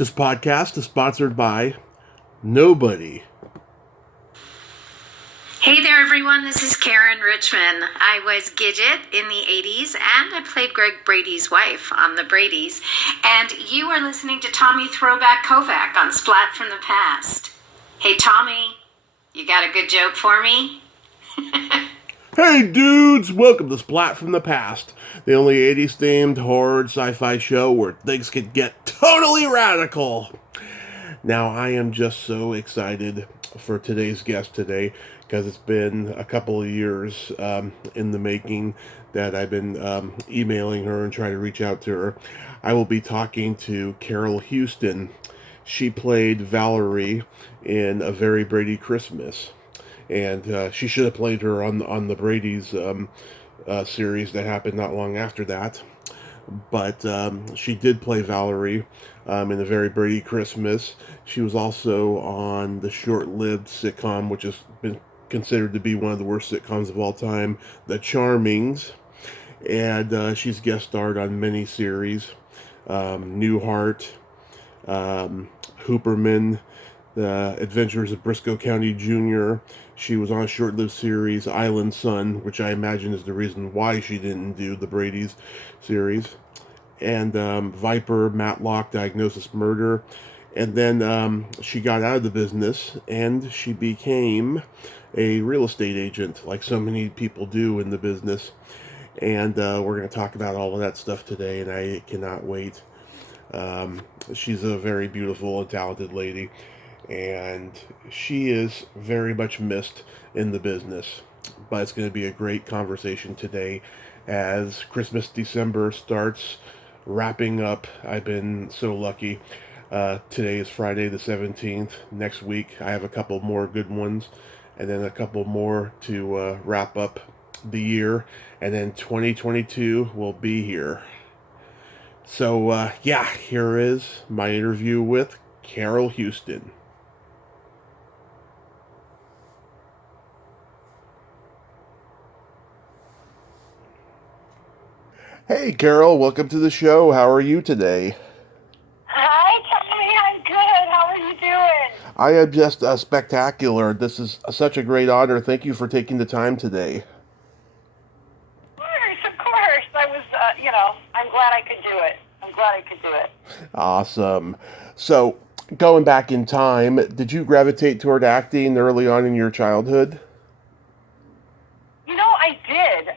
This podcast is sponsored by nobody. Hey there, everyone. This is Karen Richmond. I was Gidget in the 80s, and I played Greg Brady's wife on The Bradys. And you are listening to Tommy Throwback Kovac on Splat from the Past. Hey, Tommy, you got a good joke for me? Hey, dudes! Welcome to Splat from the Past, the only 80s themed horror sci-fi show where things can get totally radical. Now, I am just so excited for today's guest today because it's been a couple of years in the making that I've been emailing her and trying to reach out to her. I will be talking to Carol Huston. She played Valerie in A Very Brady Christmas, and she should have played her on the Brady's series that happened not long after that. But she did play Valerie in A Very Brady Christmas. She was also on the short-lived sitcom, which has been considered to be one of the worst sitcoms of all time, The Charmings. And she's guest starred on many series, Newhart, Hooperman, The Adventures of Briscoe County Jr. She was on a short-lived series, Island Sun, which I imagine is the reason why she didn't do the Brady's series. And Viper, Matlock, Diagnosis Murder. And then she got out of the business and she became a real estate agent, like so many people do in the business. And we're going to talk about all of that stuff today, and I cannot wait. She's a very beautiful and talented lady, and she is very much missed in the business. But it's going to be a great conversation today as Christmas December starts wrapping up. I've been so lucky. Today is Friday the 17th. Next week I have a couple more good ones, and then a couple more to wrap up the year, and then 2022 will be here. So here is my interview with Carol Huston. Hey, Carol, welcome to the show. How are you today? Hi, Tommy. I'm good. How are you doing? I am just spectacular. This is such a great honor. Thank you for taking the time today. Of course. I was, I'm glad I could do it. Awesome. So, going back in time, did you gravitate toward acting early on in your childhood? I did.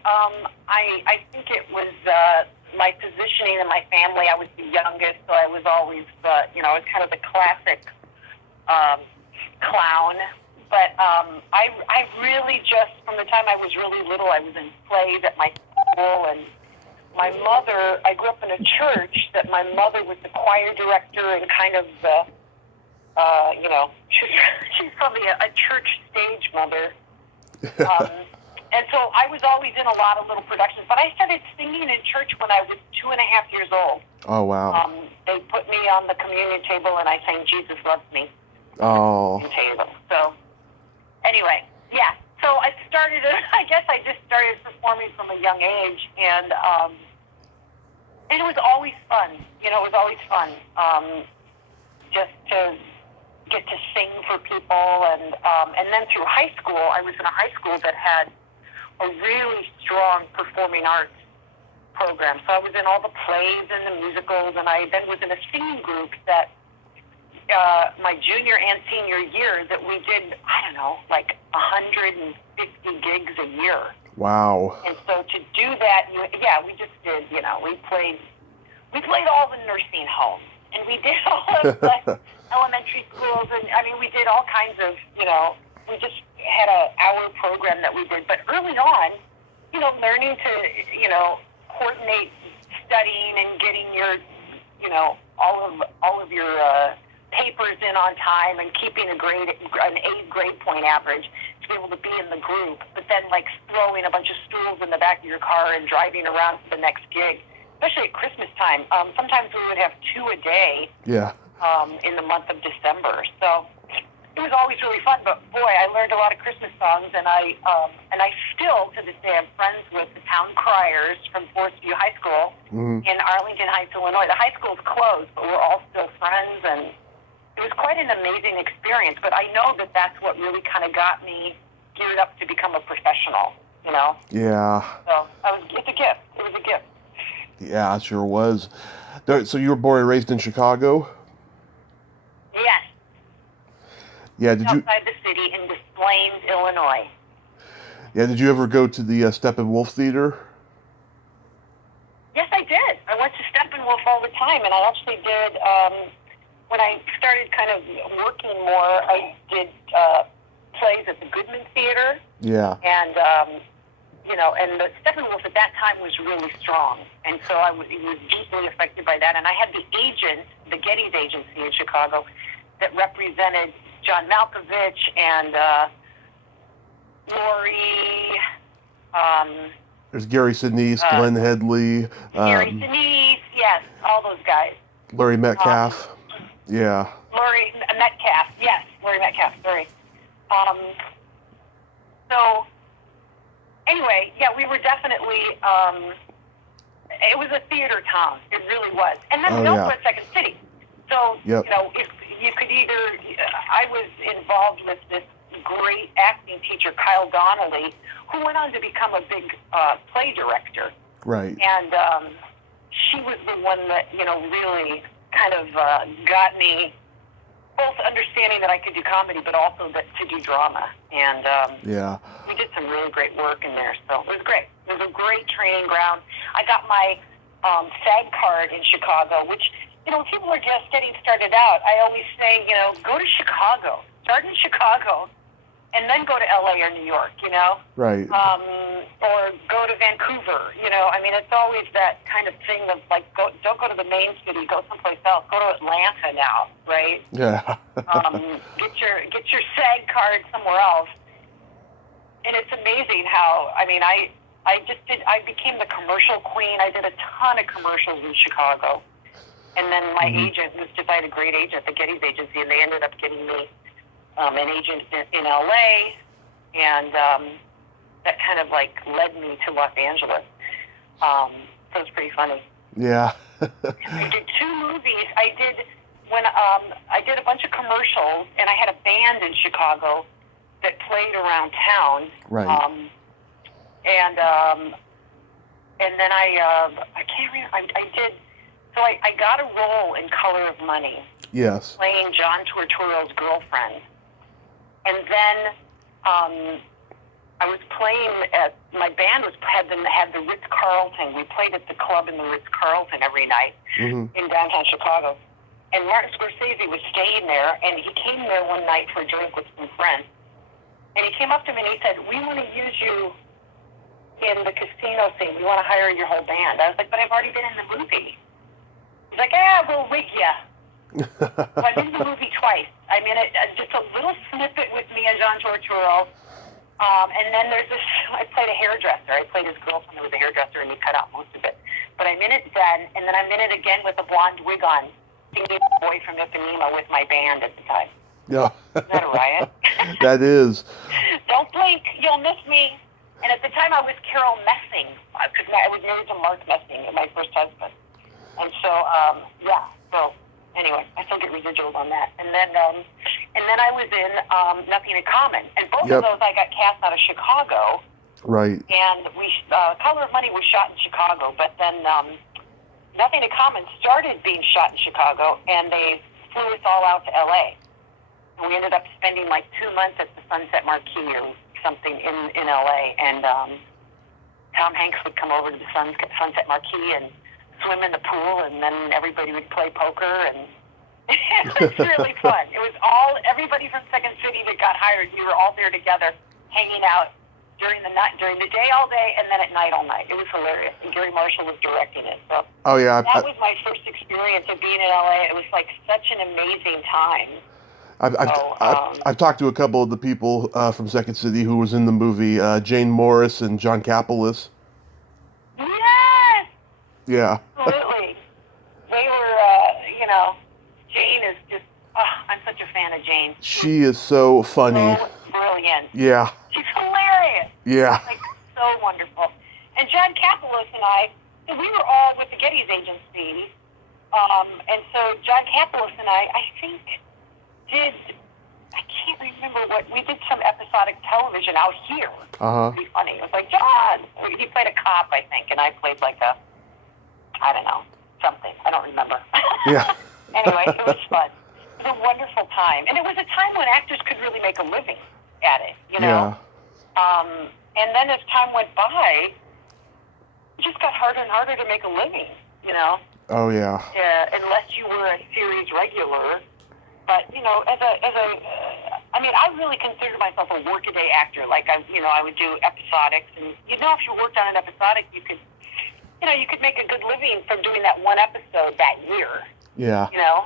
I think it was my positioning in my family. I was the youngest, so I was always, I was kind of the classic clown. But I really just, from the time I was really little, I was in plays at my school, and my mother, I grew up in a church that my mother was the choir director and kind of she's probably a church stage mother. And so I was always in a lot of little productions, but I started singing in church when I was 2.5 years old. Oh, wow. They put me on the communion table and I sang Jesus Loves Me. Oh. Table. So anyway, yeah. So I just started performing from a young age, and it was always fun. It was always fun just to get to sing for people, and then through high school, I was in a high school that had a really strong performing arts program. So I was in all the plays and the musicals, and I then was in a singing group that my junior and senior year that we did, like 150 gigs a year. Wow. And so to do that, we just did, we played all the nursing homes, and we did all of the elementary schools, and we did all kinds of, we just had an hour program that we did. But early on, learning to, coordinate studying and getting your, all of your papers in on time and keeping an A grade point average to be able to be in the group, but then like throwing a bunch of stools in the back of your car and driving around to the next gig, especially at Christmas time. Sometimes we would have 2 a day. Yeah. In the month of December. So it was always really fun. But boy, I learned a lot of Christmas songs, and I still to this day am friends with the town criers from Forest View High School in Arlington Heights, Illinois. The high school's closed, but we're all still friends, and it was quite an amazing experience. But I know that that's what really kind of got me geared up to become a professional. You know? Yeah. So it's a gift. It was a gift. Yeah, it sure was. So you were born and raised in Chicago? Yes. Yeah, did you? Outside the city in Des Plaines, Illinois. Yeah, did you ever go to the Steppenwolf Theater? Yes, I did. I went to Steppenwolf all the time, and I actually did. When I started kind of working more, I did plays at the Goodman Theater. Yeah. And and the Steppenwolf at that time was really strong, and so I was deeply affected by that. And I had the agent, the Getty's agency in Chicago, that represented John Malkovich and Lori. There's Gary Sinise, Glenn Headley. Gary Sinise, yes, all those guys. Laurie Metcalf. Yeah. Laurie Metcalf, yes, Laurie Metcalf, sorry. So, anyway, yeah, we were definitely, it was a theater town. It really was. And then we also had Second City. So, if you could either, I was involved with this great acting teacher, Kyle Donnelly, who went on to become a big play director. Right. And she was the one that, really kind of got me both understanding that I could do comedy, but also that to do drama. And we did some really great work in there. So it was great. It was a great training ground. I got my SAG card in Chicago, which, people are just getting started out. I always say, go to Chicago. Start in Chicago, and then go to LA or New York, Right. Or go to Vancouver, it's always that kind of thing of like, don't go to the main city, go someplace else. Go to Atlanta now, right? Yeah. Get your SAG card somewhere else. And it's amazing how, I became the commercial queen. I did a ton of commercials in Chicago. And then my agent I had a great agent, the Getty's agency, and they ended up getting me an agent in LA, and that kind of like led me to Los Angeles. So it was pretty funny. Yeah. I did 2 movies. I did a bunch of commercials, and I had a band in Chicago that played around town. Right. And then I can't remember. I did. So I got a role in Color of Money. Yes. Playing John Turturro's girlfriend. And then I was playing at, my band had the Ritz-Carlton. We played at the club in the Ritz-Carlton every night in downtown Chicago. And Martin Scorsese was staying there, and he came there one night for a drink with some friends. And he came up to me and he said, "We want to use you in the casino scene. We want to hire your whole band." I was like, "But I've already been in the movie." He's like, "We'll wig ya." So I'm in the movie twice. I'm in it, just a little snippet with me and John Turturro. And then there's this, I played a hairdresser. I played his girlfriend who was a hairdresser, and he cut out most of it. But I'm in it then, and then I'm in it again with a blonde wig on, singing Boy from Ipanema with my band at the time. Yeah. Isn't that a riot? That is. Don't blink, you'll miss me. And at the time I was Carol Messing. I was married to Mark Messing, my first husband. And so, so anyway, I still get residuals on that. And then I was in Nothing in Common. And both of those I got cast out of Chicago. Right. And Color of Money was shot in Chicago, but then Nothing in Common started being shot in Chicago, and they flew us all out to L.A. And we ended up spending like 2 months at the Sunset Marquis or something in L.A. And Tom Hanks would come over to the Sunset Marquis and swim in the pool, and then everybody would play poker, and it was really fun. It was everybody from Second City that got hired. We were all there together, hanging out during the day all day, and then at night all night. It was hilarious. And Gary Marshall was directing it. So that was my first experience of being in LA. It was like such an amazing time. I've talked to a couple of the people from Second City who was in the movie, Jane Morris and John Kapolis. Yes! Yeah. Absolutely. They were, Jane is just I'm such a fan of Jane. She is so funny. So brilliant. Yeah. She's hilarious. Yeah. Like, so wonderful. And John Kapolis and I, so we were all with the Getty's agency, and so John Kapolis and I think, I can't remember we did some episodic television out here. Uh-huh. Pretty funny. It was like, John, he played a cop, I think, and I played like I don't know, something. I don't remember. Yeah. Anyway, it was fun. It was a wonderful time. And it was a time when actors could really make a living at it, you know? Yeah. And then as time went by, it just got harder and harder to make a living, you know? Oh, yeah. Unless you were a series regular. But, you know, I mean, I really considered myself a workaday actor. Like, I would do episodics. And, if you worked on an episodic, you could make a good living from doing that one episode that year. Yeah. You know?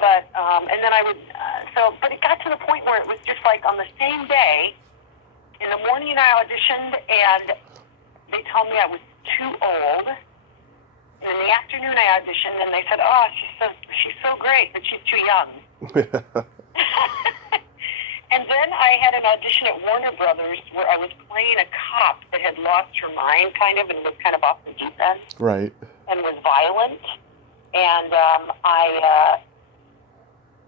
But, and then I would, but it got to the point where it was just like on the same day, in the morning I auditioned, and they told me I was too old. And in the afternoon I auditioned, and they said, oh, she's so great, but she's too young. And then I had an audition at Warner Brothers where I was playing a cop that had lost her mind, kind of, and was kind of off the deep end. Right. And was violent. And I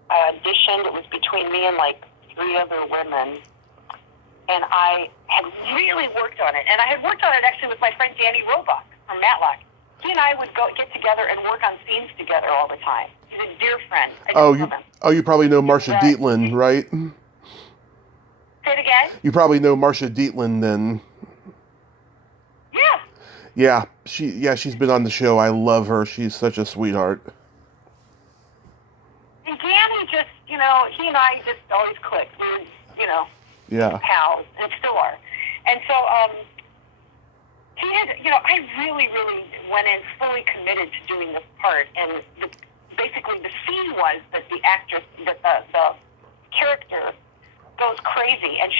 auditioned. It was between me and like 3 other women. And I had really worked on it. And I had worked on it actually with my friend Danny Roebuck from Matlock. He and I would get together and work on scenes together all the time. He's a dear friend. You probably know Marcia Dietland, right? Say it again? You probably know Marcia Dietland then. Yeah. Yeah, she's been on the show. I love her. She's such a sweetheart. And Danny just, he and I just always clicked. We were, yeah, pals, and still are. And so, he had, I really, really went in fully committed to doing this part. And basically the scene was that the actress, that the character goes crazy, and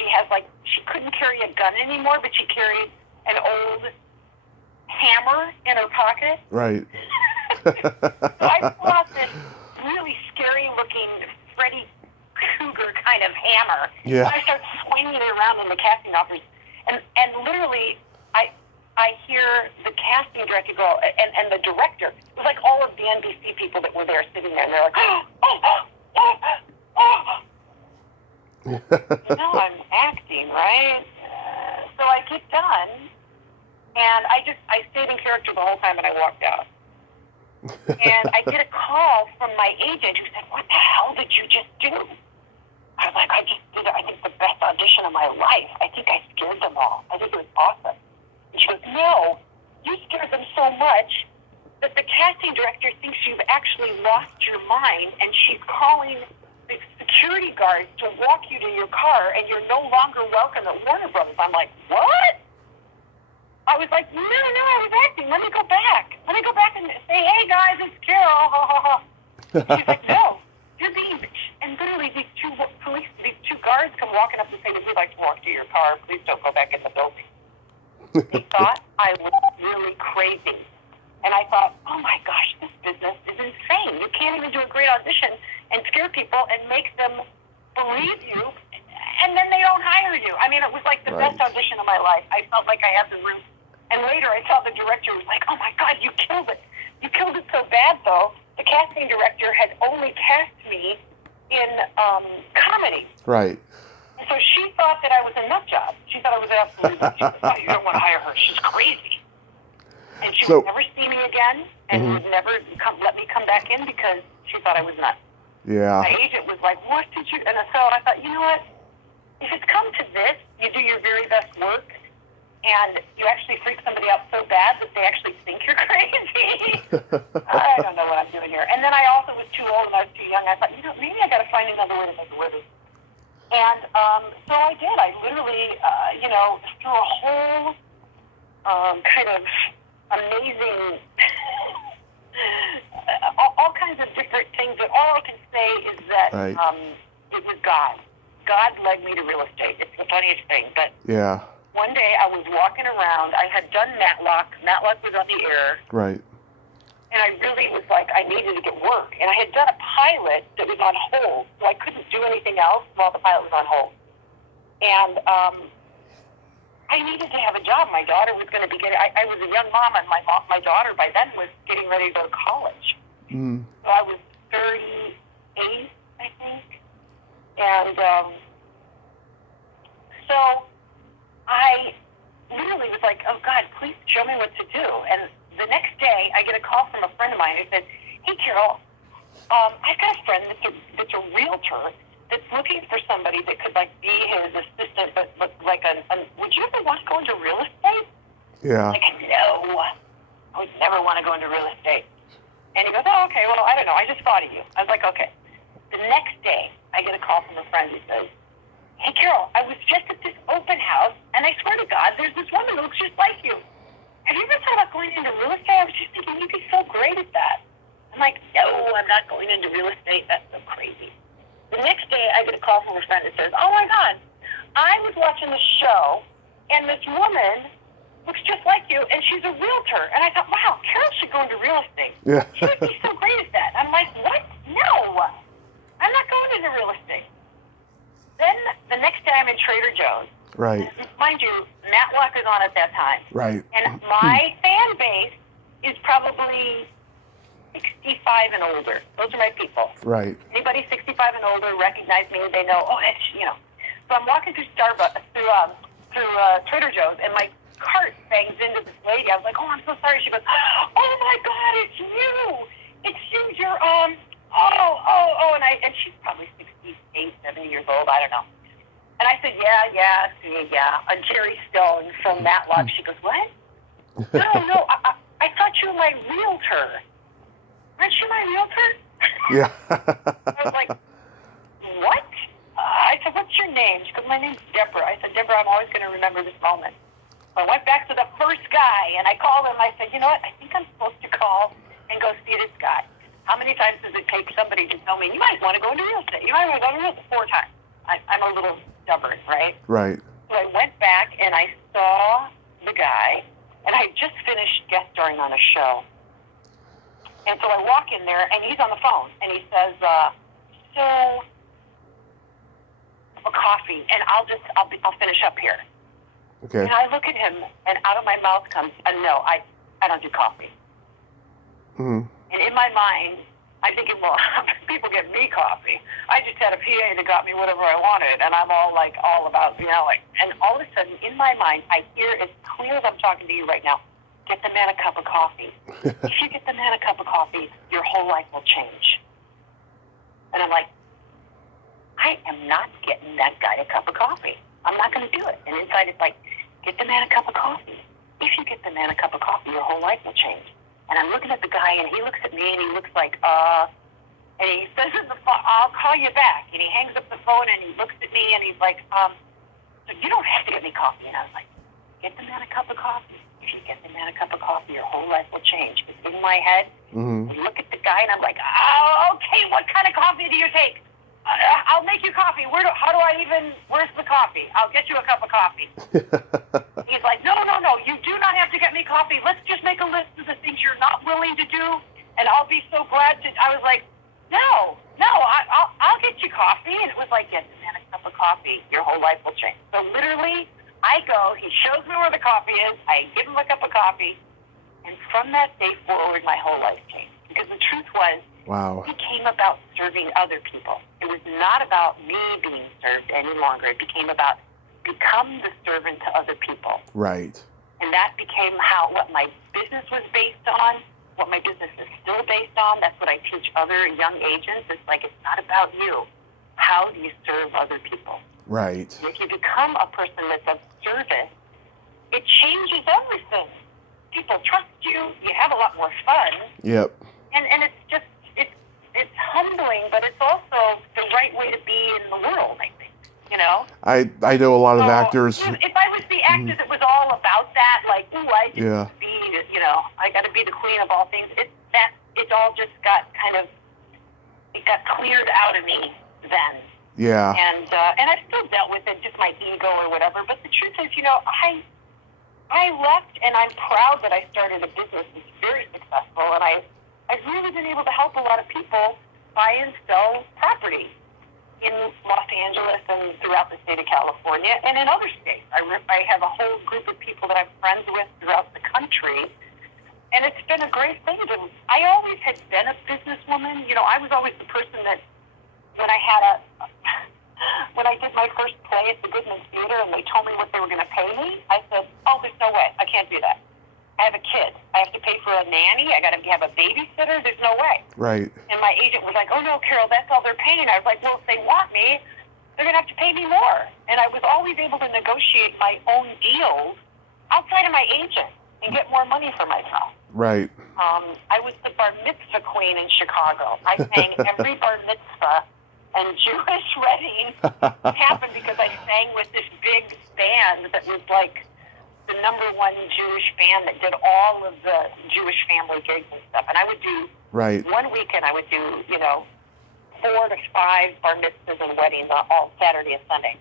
she couldn't carry a gun anymore, but she carried an old hammer in her pocket. Right. So I pull out this really scary-looking Freddy Krueger kind of hammer. Yeah. And I start swinging it around in the casting office, and literally, I hear the casting director go, and the director. It was like all of the NBC people that were there sitting there, and they're like, I'm acting, right? So I get done, and I stayed in character the whole time, and I walked out. And I get a call from my agent who said, what the hell did you just do? I was like, I just did, I think, the best audition of my life. I think I scared them all. I think it was awesome. And she goes, no, you scared them so much that the casting director thinks you've actually lost your mind, and she's calling the security guards to walk you to your car, and you're no longer welcome at Warner Brothers. I'm like, what? I was like, no, I was acting. Let me go back. Let me go back and say, hey, guys, it's Carol. She's like, no, you're being... And literally, these two guards come walking up and say, we'd like to walk to your car. Please don't go back in the building. They thought I was really crazy. And I thought, oh, my gosh, this business is insane. You can't even do a great audition and scare people and make them believe you, and then they don't hire you. I mean, it was like the best audition of my life. I felt like I had the roof. And later I saw the director was like, oh, my God, you killed it. You killed it so bad, though. The casting director had only cast me in comedy. Right. And so she thought that I was a nut job. She thought I was absolutely nut job. Oh, you don't want to hire her. She's crazy. And she would never see me again, and would never let me come back in because she thought I was nuts. Yeah. My agent was like, what did you... And so I thought, you know what? If it's come to this, you do your very best work, and you actually freak somebody out so bad that they actually think you're crazy. I don't know what I'm doing here. And then I also was too old and I was too young. I thought, maybe I got to find another way to make a living. And so I did. I literally, through a whole kind of amazing, all kinds of different things. But all I can say is that it was God. God led me to real estate. It's the funniest thing. But yeah. One day I was walking around. I had done Matlock. Matlock was on the air. Right. And I really was like, I needed to get work. And I had done a pilot that was on hold, so I couldn't do anything else while the pilot was on hold. And I needed to have a job. My daughter was going to be getting, I was a young mom, and my daughter by then was getting ready to go to college. Mm. So I was 38, I think. And so I literally was like, oh, God, please show me what to do. And the next day, I get a call from a friend of mine who said, hey, Carol, I've got a friend that's a realtor that's looking for somebody that could, like, be his assistant, but like would you ever want to go into real estate? Yeah. Like, no, I would never want to go into real estate. And he goes, oh, okay, well, I don't know. I just thought of you. I was like, okay. The next day, I get a call from a friend who says, hey, Carol, I was just at this open house, and I swear to God, there's this woman who looks just like you. Have you ever thought about going into real estate? I was just thinking you'd be so great at that. I'm like, no, I'm not going into real estate. That's so crazy. The next day, I get a call from a friend that says, oh, my God, I was watching the show, and this woman looks just like you, and she's a realtor. And I thought, wow, Carol should go into real estate. Yeah. She would be so great at that. I'm like, what? No, I'm not going into real estate. Then the next day, I'm in Trader Joe's. Right. Mind you, Matlock is on at that time. Right. And my fan base is probably 65 and older. Those are my people. Right. Anybody 65 and older recognize me. They know, oh, that's, you know. So I'm walking through Starbucks, through Trader Joe's, and my cart bangs into this lady. I was like, oh, I'm so sorry. She goes, oh, my God, it's you. It's you. You're, and she's probably 68, 70 years old. I don't know. And I said, yeah. And Jerry Stone from Matlock. She goes, what? No, I thought you were my realtor. Aren't you my realtor? Yeah. I was like, what? I said, what's your name? She goes, my name's Deborah. I said, Deborah, I'm always going to remember this moment. So I went back to the first guy, and I called him. I said, you know what? I think I'm supposed to call and go see this guy. How many times does it take somebody to tell me, you might want to go into real estate? You might want to go into real estate 4 times. I'm a little stubborn, right? Right. So I went back, and I saw the guy, and I just finished guest starring on a show. And so I walk in there, and he's on the phone, and he says, so, a coffee, and I'll finish up here. Okay. And I look at him, and out of my mouth comes, no, I don't do coffee. Mm-hmm. And in my mind, I'm thinking, well, people get me coffee. I just had a PA that got me whatever I wanted, and I'm all about, and all of a sudden, in my mind, I hear as clear as I'm talking to you right now, get the man a cup of coffee. If you get the man a cup of coffee, your whole life will change. And I'm like, I am not getting that guy a cup of coffee. I'm not going to do it. And inside it's like, get the man a cup of coffee. If you get the man a cup of coffee, your whole life will change. And I'm looking at the guy, and he looks at me, and he looks like, and he says in the phone, I'll call you back. And he hangs up the phone, and he looks at me, and he's like, you don't have to get me coffee. And I was like, get the man a cup of coffee. If you get the man a cup of coffee, your whole life will change. It's in my head. Mm-hmm. I look at the guy, and I'm like, okay, what kind of coffee do you take? I'll make you coffee. Where's the coffee? I'll get you a cup of coffee. He's like, no, you do not have to get me coffee. Let's just make a list of the things you're not willing to do, and I'll be so glad to. I was like, no, I'll get you coffee. And it was like, get the man a cup of coffee. Your whole life will change. So literally, I go, he shows me where the coffee is, I give him a cup of coffee, and from that day forward, my whole life changed. Because the truth was, wow. it became about serving other people. It was not about me being served any longer. It became about become the servant to other people. Right. And that became what my business was based on, what my business is still based on. That's what I teach other young agents. It's like, it's not about you. How do you serve other people? Right. And if you become a person that's of service, it changes everything. People trust you. You have a lot more fun. Yep. And it's just, it's humbling, but it's also the right way to be in the world, I think, I know a lot of actors. If I was the actor that was all about that, like, ooh, I just Yeah. I got to be the queen of all things, it all just got it got cleared out of me then. Yeah. And I've still dealt with it, just my ego or whatever, but the truth is, I left, and I'm proud that I started a business that's very successful, and I've really been able to help a lot of people buy and sell property in Los Angeles and throughout the state of California and in other states. I have a whole group of people that I'm friends with throughout the country, and it's been a great thing. I always had been a businesswoman. You know, I was always the person that when I did my first play at the Goodman Theater and they told me what they were going to pay me, I said, oh, there's no way. I can't do that. I have a kid. I have to pay for a nanny. I got to have a babysitter. There's no way. Right. And my agent was like, oh, no, Carol, that's all they're paying. I was like, well, if they want me, they're going to have to pay me more. And I was always able to negotiate my own deals outside of my agent and get more money for myself. Right. I was the bar mitzvah queen in Chicago. I sang every bar mitzvah and Jewish wedding happened because I sang with this big band that was like the number one Jewish band that did all of the Jewish family gigs and stuff. And I would do, one weekend I would do, 4 to 5 bar mitzvahs and weddings all Saturday and Sunday.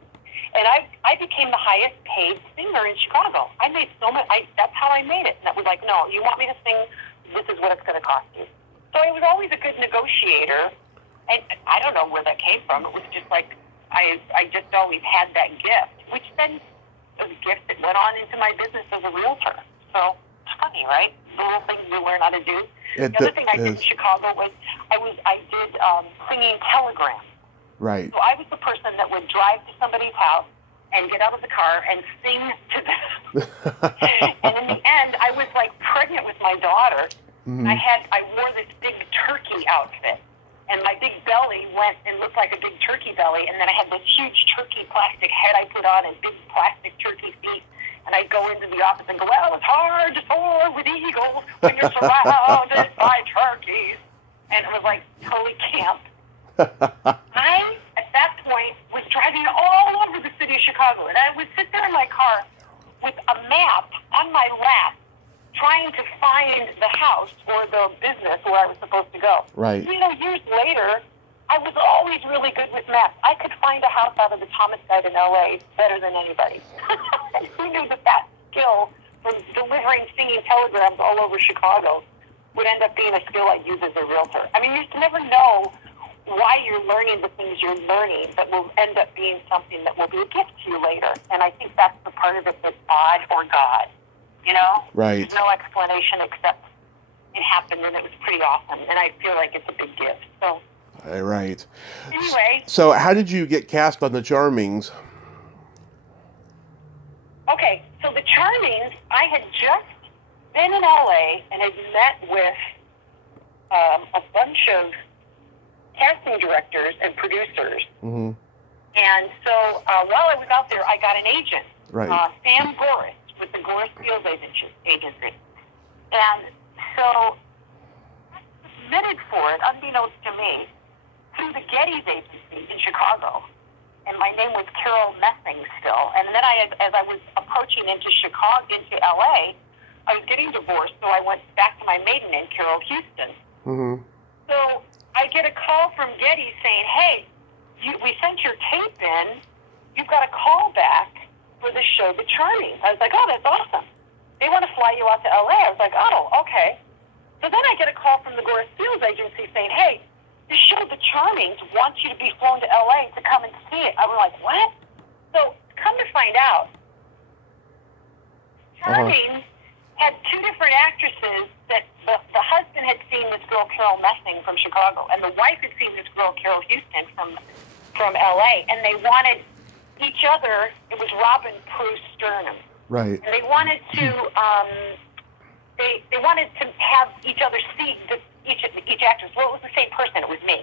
And I became the highest paid singer in Chicago. I made so much, that's how I made it. And it was like, no, you want me to sing, this is what it's going to cost you. So I was always a good negotiator. And I don't know where that came from. It was just like, I just always had that gift, which then was a gift that went on into my business as a realtor. So it's funny, right? The little things you learn how to do. The other thing I did in Chicago was I did singing telegrams. Right. So I was the person that would drive to somebody's house and get out of the car and sing to them. And in the end, I was like pregnant with my daughter. Mm-hmm. I wore this big turkey outfit. And my big belly went and looked like a big turkey belly. And then I had this huge turkey plastic head I put on and big plastic turkey feet. And I'd go into the office and go, well, it's hard to soar with eagles when you're surrounded by turkeys. And it was like totally camp. I, at that point, was driving all over the city of Chicago. And I would sit there in my car with a map on my lap, trying to find the house or the business where I was supposed to go. Right. Years later, I was always really good with maps. I could find a house out of the Thomas Guide in L.A. better than anybody. Who knew that skill from delivering singing telegrams all over Chicago would end up being a skill I'd use as a realtor? I mean, you just never know why you're learning the things you're learning that will end up being something that will be a gift to you later. And I think that's the part of it that's odd or God. Right. There's no explanation except it happened and it was pretty awesome. And I feel like it's a big gift. So. Right. Anyway. So how did you get cast on the Charmings? Okay. So the Charmings, I had just been in LA and had met with a bunch of casting directors and producers. Mm-hmm. And so while I was out there, I got an agent. Right. Sam Goris, with the Goris Field Agency. And so I submitted for it, unbeknownst to me, through the Getty's agency in Chicago. And my name was Carol Messing still. And then as I was approaching into LA, I was getting divorced, so I went back to my maiden name, Carol Huston. Mm-hmm. So I get a call from Getty saying, hey, we sent your tape in. You've got a call back for the show The Charming. I was like, oh, that's awesome. They want to fly you out to LA. I was like, oh, okay. So then I get a call from the Goris Fields agency saying, hey, the show The Charmings wants you to be flown to LA to come and see it. I was like, what? So come to find out, Charming had 2 different actresses that the husband had seen this girl, Carol Messing, from Chicago, and the wife had seen this girl, Carol Huston, from LA, and they wanted each other. It was Robin Prue Sternum. Right. And they wanted to they wanted to have each other see each actress. Well, it was the same person. It was me.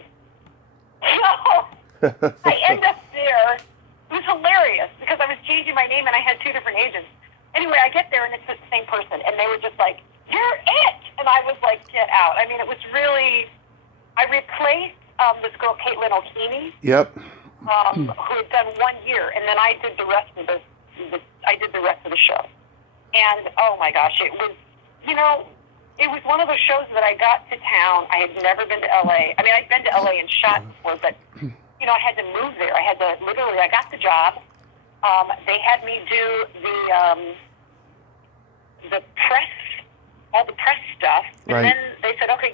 So I end up there. It was hilarious because I was changing my name and I had 2 different agents. Anyway, I get there and it's the same person, and they were just like, "You're it," and I was like, "Get out!" I mean, it was really. I replaced this girl, Caitlin O'Keene. Yep. Who had done 1 year, and then I did the rest of the show. And oh my gosh, it was, it was one of those shows that I got to town. I had never been to LA. I mean, I'd been to LA and shot before, but I had to move there. I got the job. They had me do the press, all the press stuff, and then they said, okay,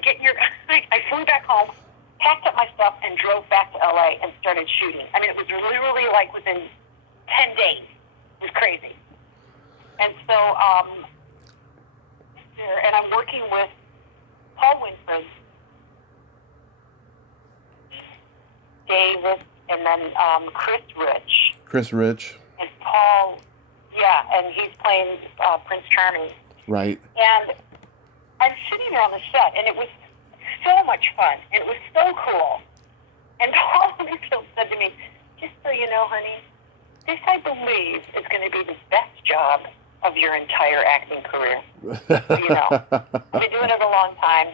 I flew back home. packed up my stuff and drove back to LA and started shooting. I mean, it was literally like within 10 days. It was crazy. And so, and I'm working with Paul Winfred, Davis, and then Chris Rich. Chris Rich. And Paul, yeah, and he's playing Prince Charming. Right. And I'm sitting there on the set, and it was so much fun, and it was so cool. And Paul Winfield said to me, just so you know, honey, this, I believe, is going to be the best job of your entire acting career. So, you know, I've been doing it a long time.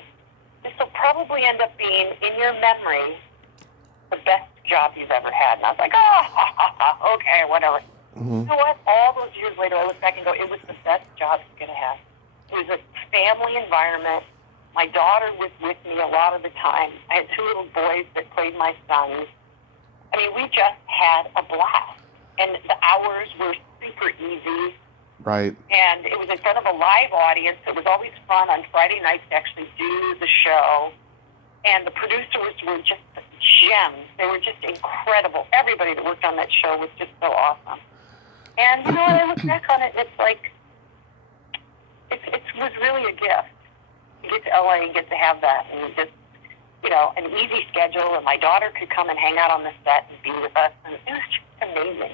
This will probably end up being, in your memory, the best job you've ever had. And I was like, okay, whatever. Mm-hmm. You know what? All those years later, I look back and go, it was the best job he's going to have. It was a family environment. My daughter was with me a lot of the time. I had two little boys that played my sons. I mean, we just had a blast. And the hours were super easy. Right. And it was in front of a live audience. It was always fun on Friday nights to actually do the show. And the producers were just gems. They were just incredible. Everybody that worked on that show was just so awesome. And, you know, when I look back on it, it's like, it was really a gift. You get to LA and get to have that. And just, you know, an easy schedule. And my daughter could come and hang out on the set and be with us. And it was just amazing.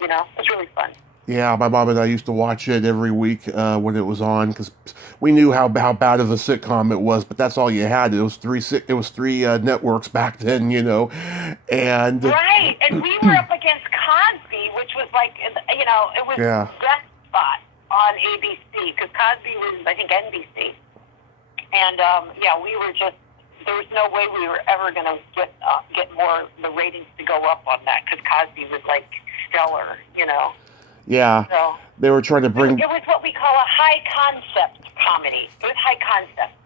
You know, it was really fun. Yeah, my mom and I used to watch it every week when it was on because we knew how bad of a sitcom it was. But that's all you had. It was three networks back then, you know, and right. And we were up against Cosby, which was like, you know, it was the best spot on ABC because Cosby was, I think, NBC. And yeah, we were just. There was no way we were ever going to get more the ratings to go up on that because Cosby was like stellar, you know. Yeah, so, they were trying to bring. It was what we call a high concept comedy. It was high concept.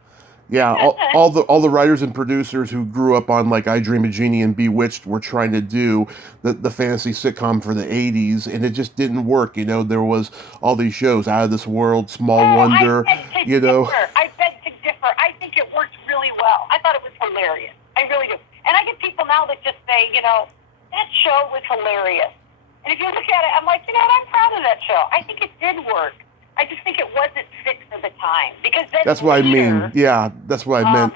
Yeah, all the writers and producers who grew up on like I Dream of Jeannie and Bewitched were trying to do the fantasy sitcom for the 80s, and it just didn't work. You know, there was all these shows, Out of This World, Small Wonder. You know, I beg to differ. I think it worked really well. I thought it was hilarious. I really do. And I get people now that just say, you know, that show was hilarious. And if you look at it, I'm like, you know what, I'm proud of that show. I think it did work. I just think it wasn't fit for the time. Because then that's what I mean. Yeah, that's what I meant.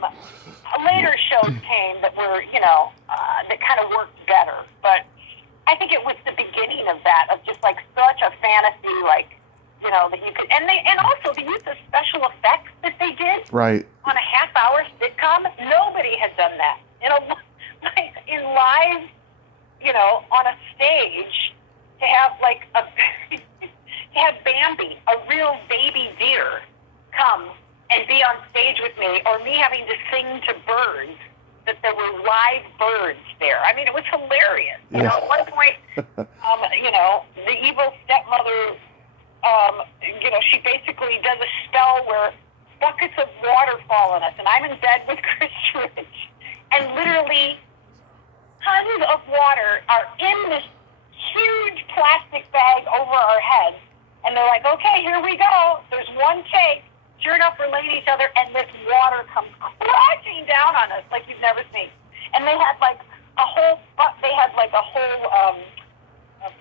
Later shows came that were, you know, that kind of worked better. But I think it was the beginning of that, of just like such a fantasy, like, you know, that you could, and also the use of special effects that they did. Right. On a half-hour sitcom, nobody had done that. You know, like in live, you know, on a stage, to have like to have Bambi, a real baby deer, come and be on stage with me, or me having to sing to birds, that there were live birds there. I mean, it was hilarious. You know, at one point, you know, the evil stepmother, you know, she basically does a spell where buckets of water fall on us, and I'm in bed with Chris Rich, and literally tons of water are in this huge plastic bag over our heads, and they're like, okay, here we go. There's one take. Sure enough, we're laying each other, and this water comes crashing down on us like you've never seen. And they had like a whole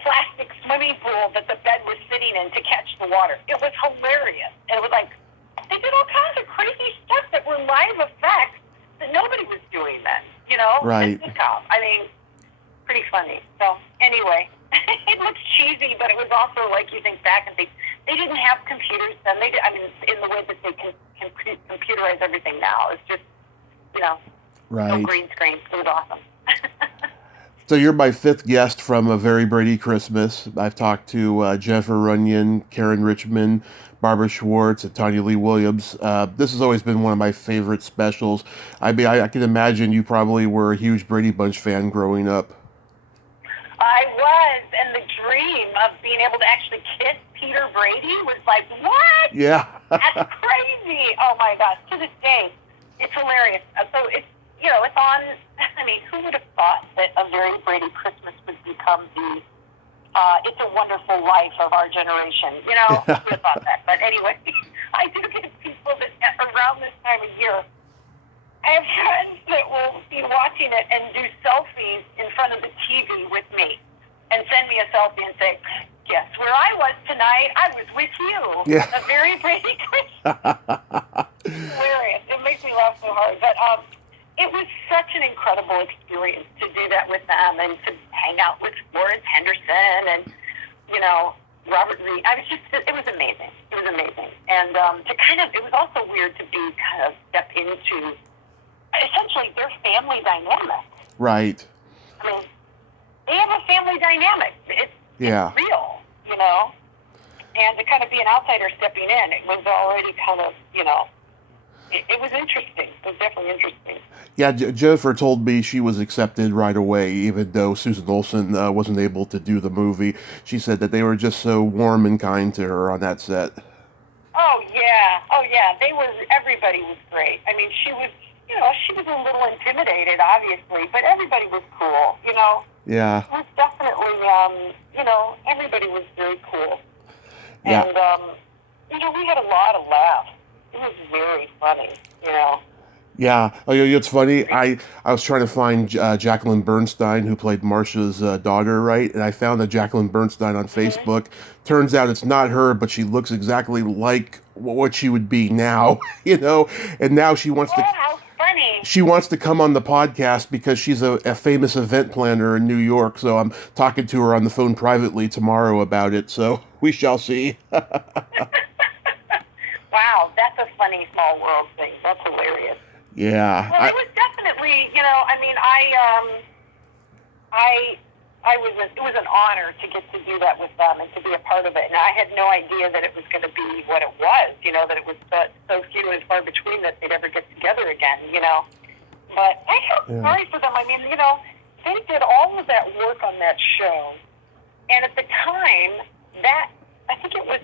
plastic swimming pool that the bed was sitting in to catch the water. It was hilarious. And it was like, they did all kinds of crazy stuff that were live effects that nobody was doing then, you know? Right. Sitcom. I mean, pretty funny. So anyway, it looks cheesy, but it was also like you think back and think, they didn't have computers then. They did, I mean, in the way that they can computerize everything now. It's just, you know, no green screen. It was awesome. So you're my fifth guest from A Very Brady Christmas. I've talked to Jennifer Runyon, Karen Richmond, Barbara Schwartz, and Tanya Lee Williams. This has always been one of my favorite specials. I mean, I can imagine you probably were a huge Brady Bunch fan growing up. I was, and the dream of being able to actually kiss Peter Brady was like, what? Yeah. That's crazy. Oh my gosh. To this day, it's hilarious. So it's, you know, it's on, I mean, who would have thought that A Very Brady Christmas would become the It's a Wonderful Life of our generation? You know, who would have thought that? But anyway, I do get people that around this time of year I have friends that will be watching it and do selfies in front of the TV with me and send me a selfie and say, guess where I was tonight? I was with you. Yeah. A Very Brady Christmas. Hilarious. It makes me laugh so hard. But it was such an incredible experience to do that with them and to hang out with Lawrence Henderson and, Robert Reed. It was amazing. It was amazing. And it was also weird to be kind of step into essentially their family dynamic. Right. I mean, they have a family dynamic. It's real, And to kind of be an outsider stepping in, it was already kind of, it was interesting. It was definitely interesting. Yeah, Jennifer told me she was accepted right away, even though Susan Olsen wasn't able to do the movie. She said that they were just so warm and kind to her on that set. Oh, yeah. Everybody was great. I mean, she was a little intimidated, obviously, but everybody was cool, Yeah. It was definitely, everybody was very cool. Yeah. And, we had a lot of laughs. It was very funny, Yeah. Oh, yeah, it's funny. I was trying to find Jacqueline Bernstein, who played Marcia's daughter, right? And I found a Jacqueline Bernstein on Facebook. Turns out it's not her, but she looks exactly like what she would be now, And now she wants to. How funny. She wants to come on the podcast because she's a famous event planner in New York. So I'm talking to her on the phone privately tomorrow about it. So we shall see. Wow, that's a funny small world thing. That's hilarious. Yeah. Well, it was definitely, it was an honor to get to do that with them and to be a part of it. And I had no idea that it was going to be what it was, that it was so few and far between that they'd ever get together again, But I felt sorry for them. I mean, they did all of that work on that show. And at the time, I think it was,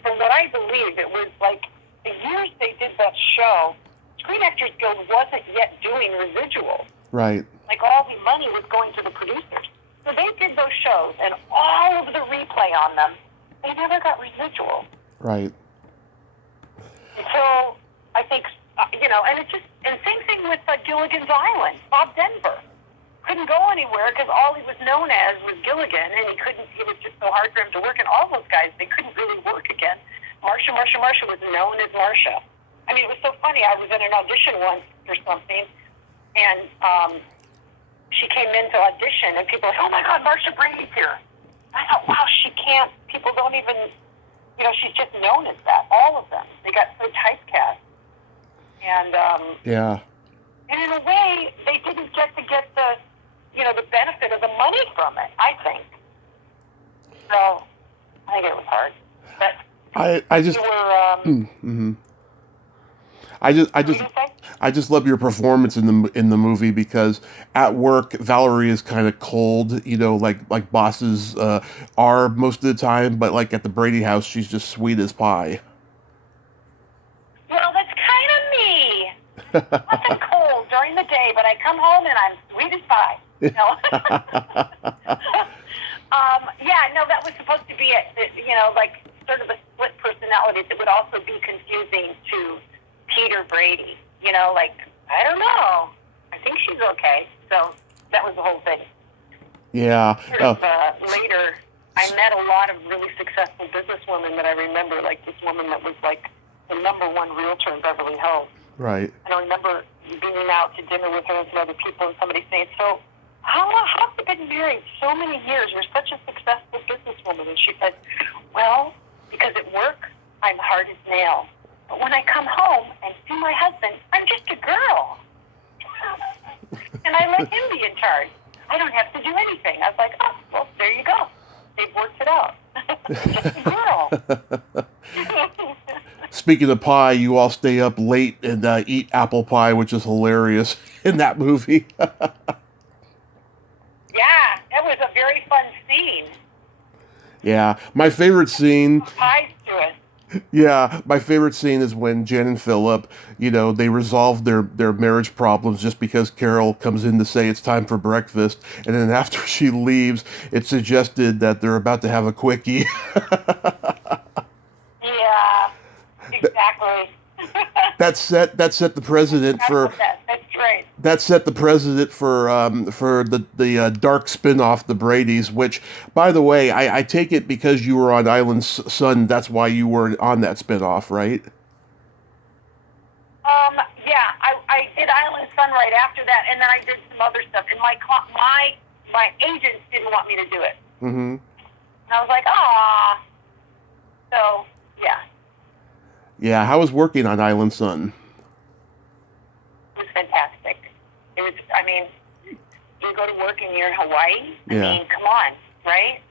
from what I believe, it was like the years they did that show, Screen Actors Guild wasn't yet doing residuals. Right. Like all the money was going to the producers. So they did those shows and all of the replay on them, they never got residuals. Right. So I think, and same thing with Gilligan's Island. Bob Denver couldn't go anywhere because all he was known as was Gilligan, and it was just so hard for him to work. And all those guys, they couldn't really work again. Marsha was known as Marsha. I mean, it was so funny. I was in an audition once for something, and she came in to audition, and people were like, oh my God, Marsha Brady's here. I thought, wow, she can't, people don't even, she's just known as that. All of them. They got so typecast. And, yeah. And in a way, they didn't get the benefit of the money from it, I think. So, I think it was hard. But I just... I just love your performance in the movie because at work Valerie is kind of cold, like bosses are most of the time, but like at the Brady house she's just sweet as pie. Well, that's kind of me. I'm cold during the day, but I come home and I'm sweet as pie. That was supposed to be it. Like sort of a split personality that would also be confusing to Peter Brady. I don't know. I think she's okay. So that was the whole thing. Yeah. Later, I met a lot of really successful businesswomen that I remember, like this woman that was like the number one realtor in Beverly Hills. Right. And I remember being out to dinner with her and some other people, and somebody saying, so how have you been married so many years? You're such a successful businesswoman. And she said, well, because at work, I'm hard as nails. But when I come home and see my husband, I'm just a girl. And I let him be in charge. I don't have to do anything. I was like, oh, well, there you go. They've worked it out. Just a girl. Speaking of pie, you all stay up late and eat apple pie, which is hilarious in that movie. Yeah, it was a very fun scene. Yeah, my favorite scene... Pies to it. Yeah, my favorite scene is when Jen and Philip, they resolve their marriage problems just because Carol comes in to say it's time for breakfast, and then after she leaves, it's suggested that they're about to have a quickie. Yeah, exactly. that set the precedent for That's right. that set the precedent for the dark spin-off, The Brady's, which, by the way, I take it because you were on Island Sun, that's why you weren't on that spin-off, right? Yeah, I did Island Sun right after that, and then I did some other stuff. And my agent didn't want me to do it. Mm-hmm. And I was like, ah. So, yeah. Yeah, how was working on Island Sun? It was fantastic. It was, I mean, you go to work and you're in Hawaii. Yeah. I mean, come on, right?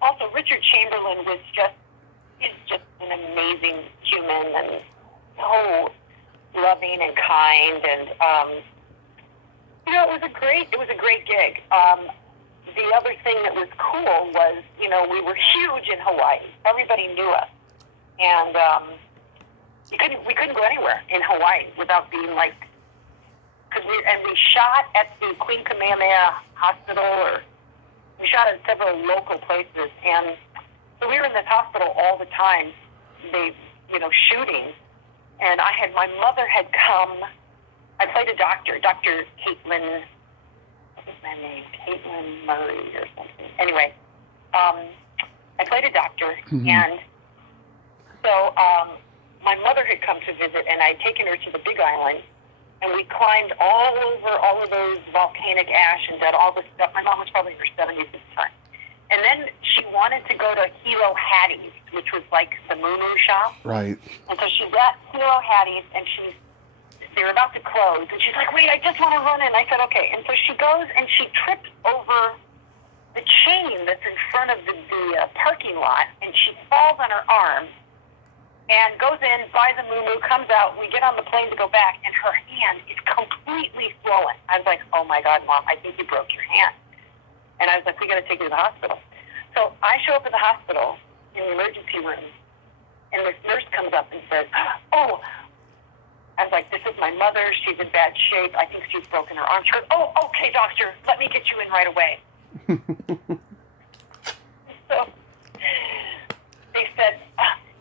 Also, Richard Chamberlain was he's just an amazing human and so loving and kind, and it was a great gig. The other thing that was cool was, we were huge in Hawaii. Everybody knew us, and we couldn't go anywhere in Hawaii without being like, we shot at the Queen Kamehameha Hospital, or we shot at several local places, and so we were in this hospital all the time. Shooting. And my mother had come. I played a doctor, Dr. Caitlin, what was my name? Caitlin Murray or something. Anyway, I played a doctor, and so my mother had come to visit, and I'd taken her to the Big Island, and we climbed all over all of those volcanic ash and did all this stuff. My mom was probably in her 70s at the time. And then she wanted to go to Hilo Hattie's, which was like the moo-moo shop. Right. And so she got Hilo Hattie's, and they were about to close. And she's like, wait, I just want to run in. I said, okay. And so she goes, and she trips over the chain that's in front of the parking lot, and she falls on her arm and goes in, buys a moo-moo, comes out. We get on the plane to go back, and her hand is completely swollen. I was like, oh, my God, Mom, I think you broke your hand. And I was like, we got to take you to the hospital. So I show up at the hospital in the emergency room, and this nurse comes up and says, oh, I was like, this is my mother. She's in bad shape. I think she's broken her arm. She goes, oh, okay, doctor, let me get you in right away. So they said,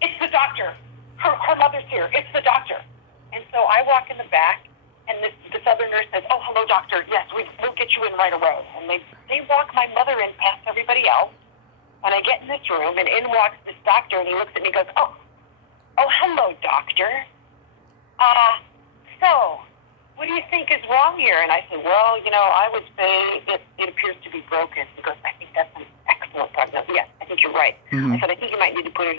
it's the doctor. Her mother's here. It's the doctor. And so I walk in the back, and this other nurse says, oh, hello, doctor. Yes, we'll get you in right away. And they walk my mother in past everybody else. And I get in this room, and in walks this doctor, and he looks at me and goes, oh, hello, doctor. So, what do you think is wrong here? And I said, well, I would say it appears to be broken. He goes, I think that's an excellent prognosis. Yes, I think you're right. Mm-hmm. I said, I think you might need to put her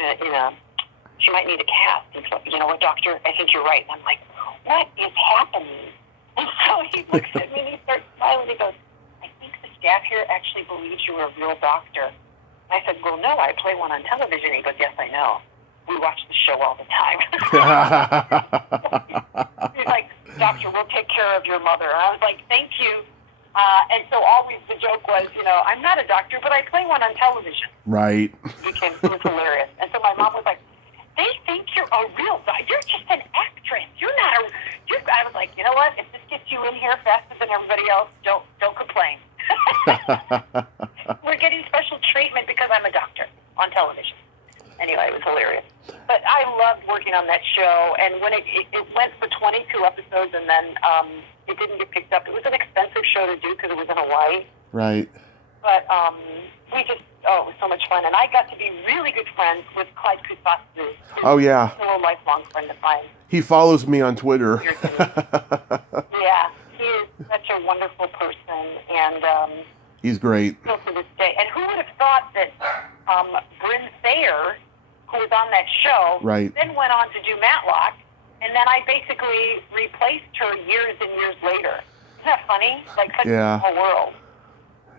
she might need a cast. And so, you know what, doctor? I think you're right. And I'm like, what is happening? And so he looks at me and he starts smiling. He goes, I think the staff here actually believes you're a real doctor. And I said, well, no, I play one on television. He goes, yes, I know. We watch the show all the time. He's like, doctor, we'll take care of your mother. And I was like, thank you. And so always the joke was, I'm not a doctor, but I play one on television. Right. It was hilarious. And so my mom was like, they think you're a real doctor. You're just an actress. You're not I was like, you know what? If this gets you in here faster than everybody else, don't complain. We're getting special treatment because I'm a doctor on television. Anyway, it was hilarious. But I loved working on that show, and when it went for 22 episodes, and then it didn't get picked up. It was an expensive show to do because it was in Hawaii. Right. But it was so much fun, and I got to be really good friends with Clyde Kovac. Oh yeah. Still a lifelong friend of mine. He follows me on Twitter. Yeah, he is such a wonderful person, and he's great. Still to this day. And who would have thought that Bryn Thayer, who was on that show, right, then went on to do Matlock, and then I basically replaced her years and years later. Isn't that funny? Like such a small world.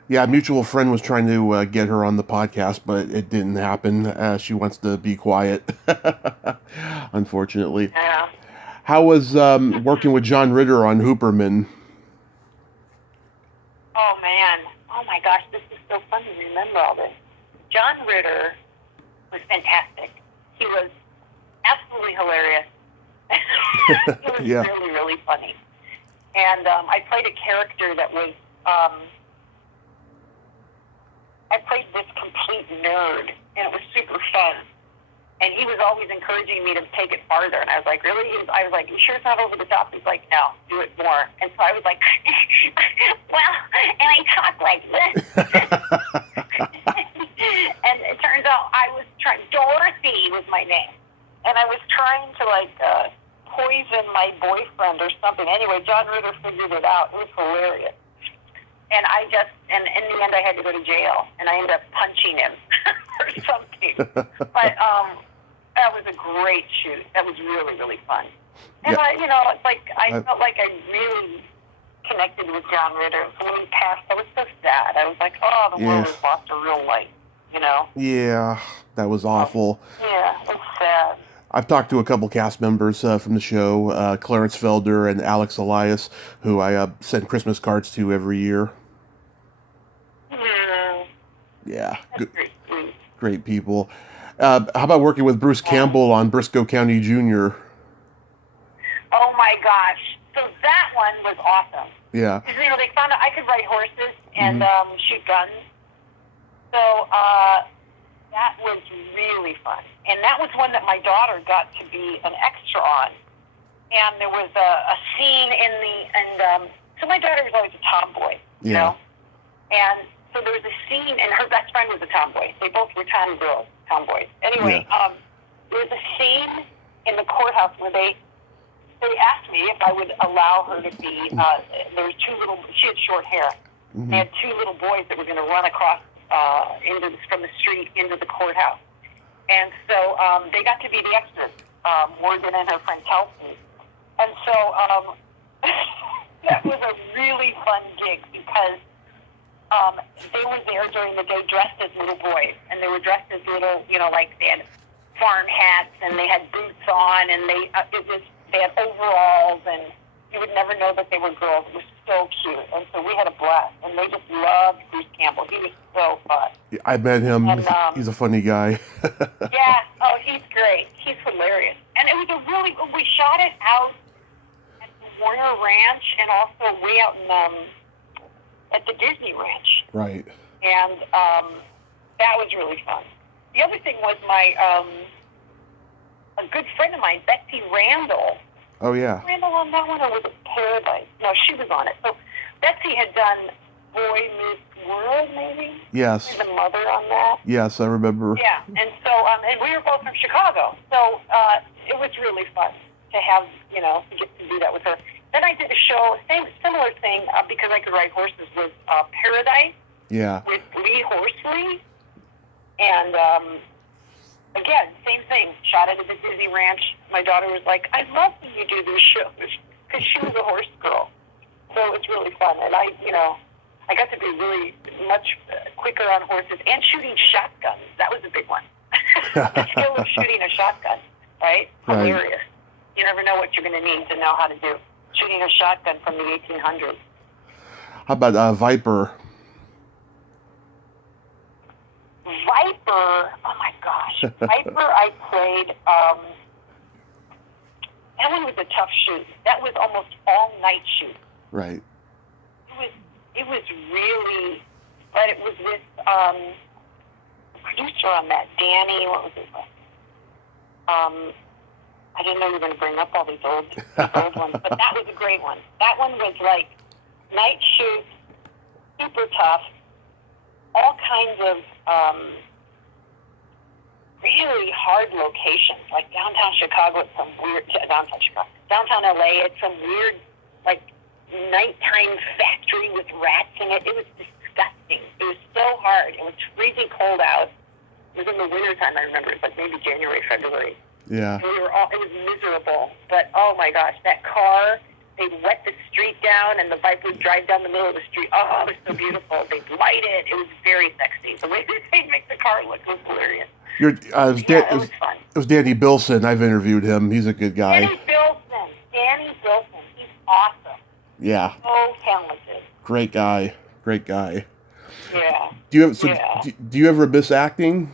Yeah, a mutual friend was trying to get her on the podcast, but it didn't happen. She wants to be quiet, unfortunately. Yeah. How was working with John Ritter on Hooperman? Oh, man. Oh, my gosh, this is so fun to remember all this. John Ritter was fantastic. He was absolutely hilarious. He was really, really funny. And I played a character that was... I played this complete nerd, and it was super fun. And he was always encouraging me to take it farther. And I was like, really? I was like, you sure it's not over the top? He's like, no, do it more. And so I was like, well, and I talk like this. And it turns out I was trying, Dorothy was my name. And I was trying to, like, poison my boyfriend or something. Anyway, John Ritter figured it out. It was hilarious. And and in the end, I had to go to jail. And I ended up punching him or something. But that was a great shoot. That was really, really fun. And, I felt like I really connected with John Ritter. So when he passed, I was so sad. I was like, oh, the world has lost a real light, you know? Yeah, that was awful. Yeah, it's sad. I've talked to a couple cast members from the show, Clarence Felder and Alex Elias, who I send Christmas cards to every year. Yeah, great people. How about working with Bruce Campbell on Briscoe County Jr.? Oh my gosh! So that one was awesome. Yeah. Because they found out I could ride horses and shoot guns. So that was really fun, and that was one that my daughter got to be an extra on. And there was a scene so my daughter was always a tomboy, you know, and so there was a scene, and her best friend was a tomboy. They both were tomboys. Anyway, there was a scene in the courthouse where they asked me if I would allow her to be, there was she had short hair. They had two little boys that were going to run across from the street into the courthouse. And so they got to be the extras, Morgan and her friend Kelsey. And so that was a really fun gig because they were there during the day dressed as little boys, and they were dressed as little, like they had farm hats and they had boots on, and they had overalls, and you would never know that they were girls. It was so cute, and so we had a blast, and they just loved Bruce Campbell. He was so fun. Yeah, I met him. And, he's a funny guy. Yeah. Oh, he's great. He's hilarious. And it was we shot it out at the Warner Ranch and also way out at the Disney Ranch. Right. And that was really fun. The other thing was a good friend of mine, Becky Randall. Oh, yeah. Randall on that one, or was it Paradise? No, she was on it. So Betsy had done Boy Meets World, maybe? Yes. The mother on that. Yes, I remember. Yeah, and so, and we were both from Chicago. So it was really fun to have, to get to do that with her. Then I did a show, similar thing, because I could ride horses, with Paradise. Yeah. With Lee Horsley. And, again, same thing. Shot it at the Disney Ranch. My daughter was like, I love when you do these shows, because she was a horse girl. So it was really fun. And I got to be really much quicker on horses and shooting shotguns. That was a big one. The skill of shooting a shotgun, right? Hilarious. You never know what you're going to need to know how to do. Shooting a shotgun from the 1800s. How about Viper? Viper, oh my gosh. Viper, I played, that one was a tough shoot. That was almost all night shoot. Right. It was really, but it was with the producer on that, Danny, what was his name? I didn't know you were going to bring up all these old ones, but that was a great one. That one was like night shoot, super tough, all kinds of really hard locations, like downtown Chicago at some weird, downtown LA at some weird, like, nighttime factory with rats in it. It was disgusting. It was so hard. It was freezing cold out. It was in the wintertime, I remember. It was like maybe January, February. Yeah. And it was miserable. But, oh my gosh, that car, they'd wet the street down, and the bike would drive down the middle of the street. Oh, it was so beautiful. They'd light it. It was very sexy. The way they'd make the car look was hilarious. It was fun. It was Danny Bilson. I've interviewed him. He's a good guy. Danny Bilson. He's awesome. Yeah. So talented. Great guy. Yeah. Do you ever miss acting?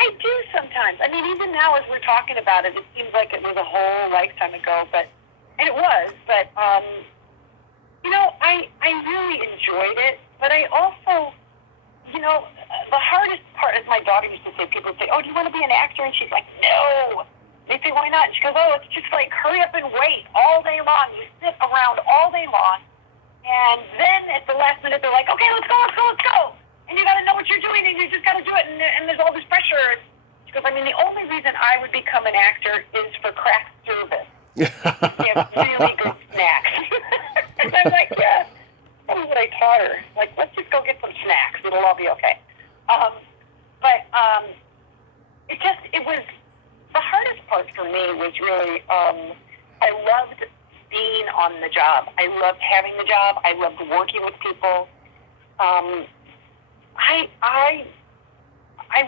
I do sometimes. I mean, even now as we're talking about it, it seems like it was a whole lifetime ago, and it was, but, I really enjoyed it, but I also, the hardest part, as my daughter used to say, people say, "Oh, do you want to be an actor?" And she's like, "No." They say, "Why not?" And she goes, "Oh, it's just like hurry up and wait all day long. You sit around all day long, and then at the last minute they're like, okay, let's go, let's go, let's go. And you got to know what you're doing, and you just got to do it, and there's all this pressure." She goes, "I mean, the only reason I would become an actor is for craft service. They have really good snacks." And I'm like, "Yeah." That's what I taught her. Like, let's just go get some snacks. It'll all be okay. It was, the hardest part for me was really, I loved being on the job. I loved having the job. I loved working with people. I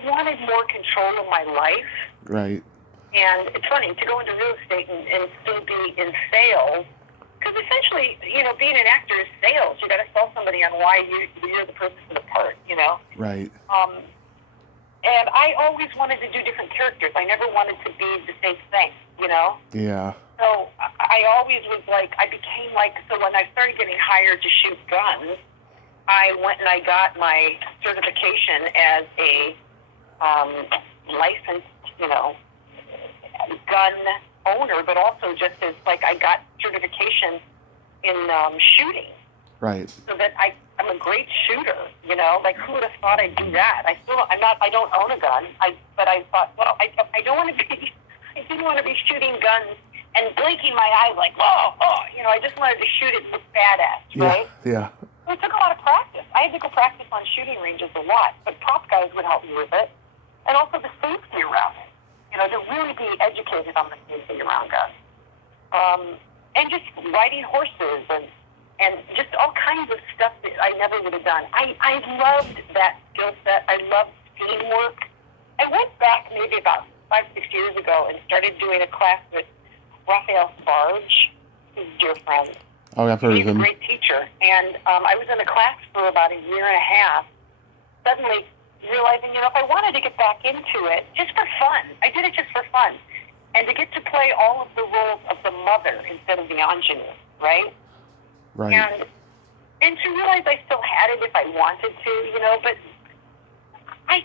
wanted more control of my life. Right. And it's funny to go into real estate and still be in sales, because essentially, being an actor is sales. You got to sell somebody on why you're the person for the part, Right. And I always wanted to do different characters. I never wanted to be the same thing, Yeah. So I always was like, so when I started getting hired to shoot guns, I went and I got my certification as a licensed, gun owner, but also just as I got certification in shooting. Right. So that I'm a great shooter, who would have thought I'd do that? I don't own a gun, but I thought, well, I didn't want to be shooting guns and blinking my eyes like, whoa, I just wanted to shoot it and look badass, right? Yeah. So it took a lot of practice. I had to go practice on shooting ranges a lot, but prop guys would help me with it, and also the safety around it, to really be educated on the safety around guns. And just riding horses and just all kinds of stuff that I never would have done. I loved that skill set. I loved teamwork. I went back maybe about 5-6 years ago and started doing a class with Raphael Sparge, who's a dear friend. Oh, I've heard of him. He's a great teacher. And I was in the class for about a year and a half, suddenly realizing, if I wanted to get back into it, just for fun. I did it just for fun. And to get to play all of the roles of the mother instead of the ingenue, right? Right. And to realize I still had it if I wanted to, but I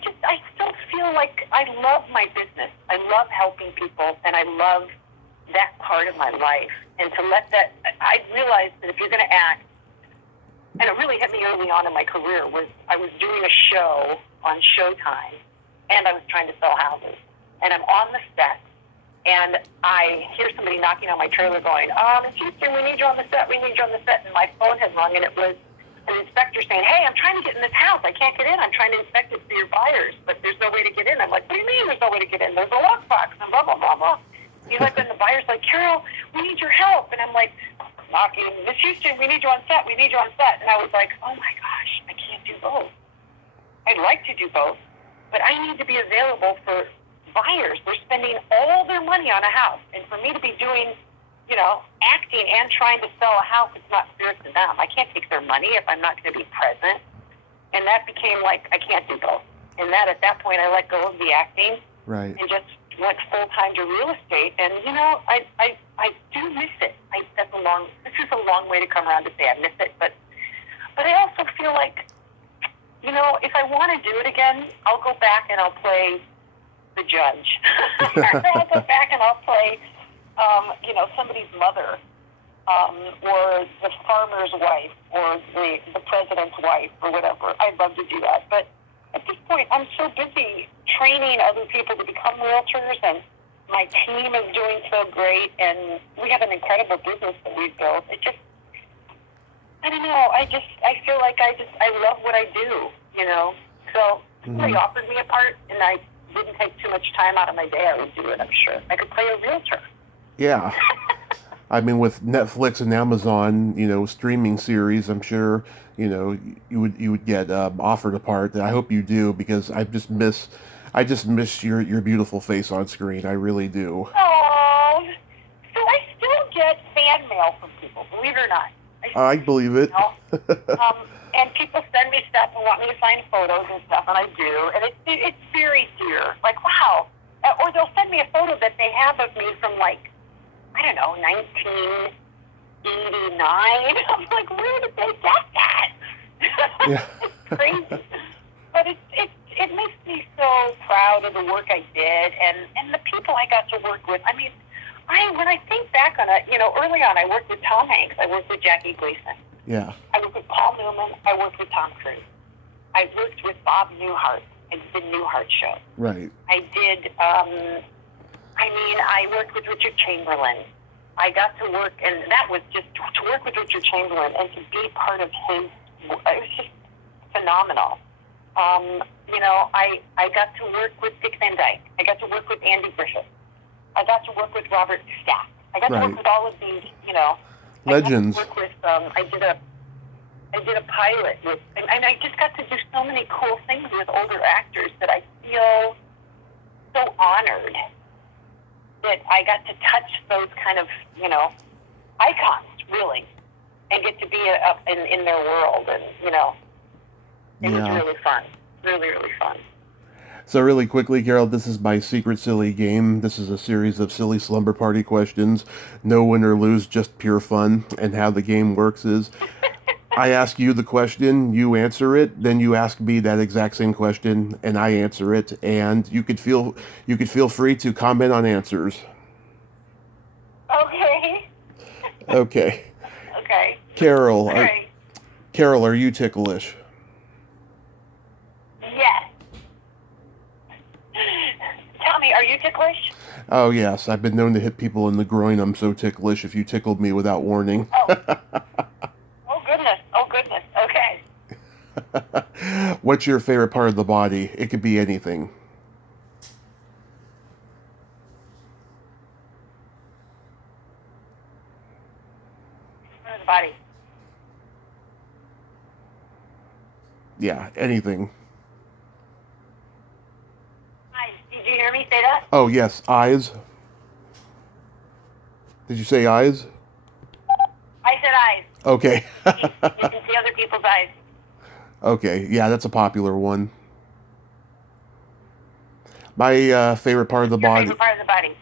still feel like I love my business. I love helping people, and I love that part of my life. And to let that, I realized that if you're going to act, and it really hit me early on in my career, was I was doing a show on Showtime, and I was trying to sell houses. And I'm on the set, and I hear somebody knocking on my trailer going, "Miss Houston, we need you on the set, we need you on the set." And my phone had rung, and it was an inspector saying, "Hey, I'm trying to get in this house. I can't get in. I'm trying to inspect it for your buyers, but there's no way to get in." I'm like, "What do you mean there's no way to get in? There's a lockbox," and blah, blah, blah, blah. He's like, and the buyer's like, "Carol, we need your help." And I'm like, knocking, "Miss Houston, we need you on set, we need you on set." And I was like, oh my gosh, I can't do both. I'd like to do both, but I need to be available for buyers. They're spending all their money on a house. And for me to be doing, acting and trying to sell a house, it's not fair to them. I can't take their money if I'm not going to be present. And that became like, I can't do both. And at that point, I let go of the acting. Right. And just went full-time to real estate. And, I do miss it. This is a long way to come around to say I miss it. But I also feel like, if I want to do it again, I'll go back and I'll play the judge. I'll go back and I'll play, somebody's mother, or the farmer's wife, or the president's wife, or whatever. I'd love to do that. But at this point, I'm so busy training other people to become realtors, and my team is doing so great, and we have an incredible business that we've built. I don't know. I feel like I love what I do, So if somebody offered me a part, and I didn't take too much time out of my day, I would do it, I'm sure. I could play a realtor. Yeah. I mean, with Netflix and Amazon, streaming series, I'm sure, you would get offered a part. I hope you do, because I just miss your beautiful face on screen. I really do. Oh, so I still get fan mail from people, believe it or not. I believe it. And people send me stuff and want me to sign photos and stuff, and I do. And it's very dear. Like, wow. Or they'll send me a photo that they have of me from, 1989. I'm like, where did they get that? Yeah. It's crazy. But it's so proud of the work I did and the people I got to work with. I mean, when I think back on it, early on I worked with Tom Hanks. I worked with Jackie Gleason. Yeah. I worked with Paul Newman. I worked with Tom Cruise. I worked with Bob Newhart. I did the Newhart Show. Right. I did, I worked with Richard Chamberlain. I got to work, and that was just, to work with Richard Chamberlain and to be part of his, it was just phenomenal. I got to work with Dick Van Dyke. I got to work with Andy Griffith. I got to work with Robert Stack. I got to work with all of these, legends. I got to work with, I did a pilot with, and I just got to do so many cool things with older actors that I feel so honored that I got to touch those kind of, icons, really, and get to be in their world, and, it was really fun. Really, really fun. So really quickly, Carol, this is my secret silly game. This is a series of silly slumber party questions. No win or lose, just pure fun. And how the game works is, I ask you the question, you answer it, then you ask me that exact same question, and I answer it. And you could feel free to comment on answers. Okay. Okay. Okay. Carol, Right. Carol, are you ticklish? Yes. Tommy, are you ticklish? Oh yes, I've been known to hit people in the groin. I'm so ticklish if you tickled me without warning. Oh. Oh goodness. Oh goodness. Okay. What's your favorite part of the body? It could be anything. The body. Yeah, anything. Hi. Did you hear me say that? Oh yes, eyes. Did you say eyes? I said eyes. Okay. You can see other people's eyes. Okay, yeah, that's a popular one. My favorite part of the Your body. favorite part of the body.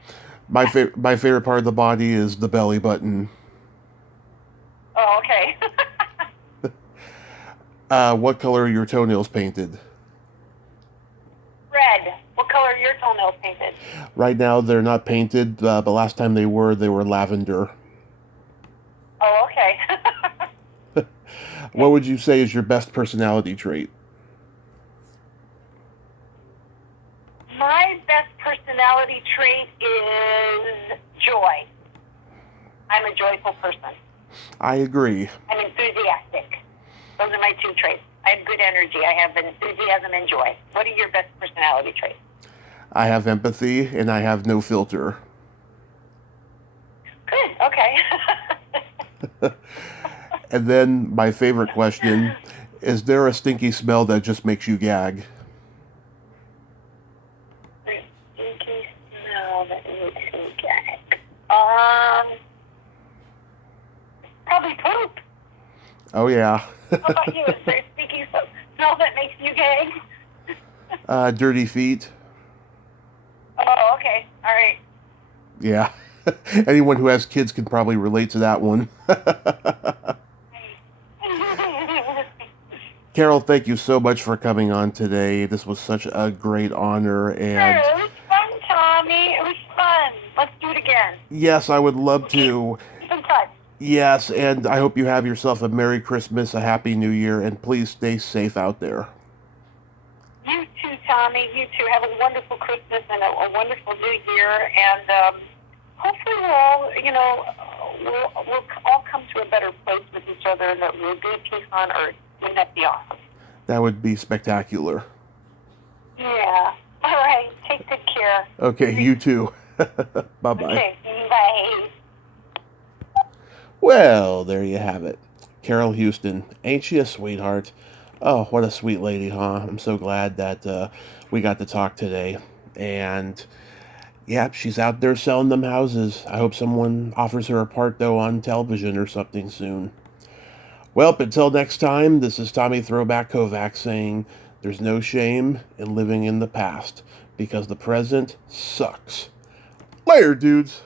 My favorite part of the body is the belly button. Oh, okay. What color are your toenails painted? Red. What color are your toenails painted? Right now they're not painted, but last time they were lavender. Oh, okay. What would you say is your best personality trait? My best personality trait is joy. I'm a joyful person. I agree. I'm enthusiastic. Those are my two traits. I have good energy. I have enthusiasm and joy. What are your best personality traits? I have empathy and I have no filter. Good. Okay. And then my favorite question, is there a stinky smell that just makes you gag? Stinky smell that makes me gag. Probably poop. Oh yeah. How about you? Is there a stinky smell that makes you gag? Dirty feet. Oh, okay. All right. Yeah. Anyone who has kids can probably relate to that one. Carol, thank you so much for coming on today. This was such a great honor, and Sure, it was fun, Tommy. It was fun. Let's do it again. yes, I would love to. Keep in touch. Yes, and I hope you have yourself a Merry Christmas, a Happy New Year, and please stay safe out there. You too, Tommy. You too. Have a wonderful Christmas and a wonderful New Year. And hopefully we'll all, we'll all come to a better place with each other, and that we'll be peace on earth. Wouldn't that be awesome? That would be spectacular. Yeah. All right. Take good care. Okay, you too. Bye-bye. Okay. Bye. Well, there you have it. Carol Huston. Ain't she a sweetheart? Oh, what a sweet lady, huh? I'm so glad that we got to talk today. And, yeah, she's out there selling them houses. I hope someone offers her a part, though, on television or something soon. Well, until next time, this is Tommy Throwback Kovac saying there's no shame in living in the past because the present sucks. Later, dudes.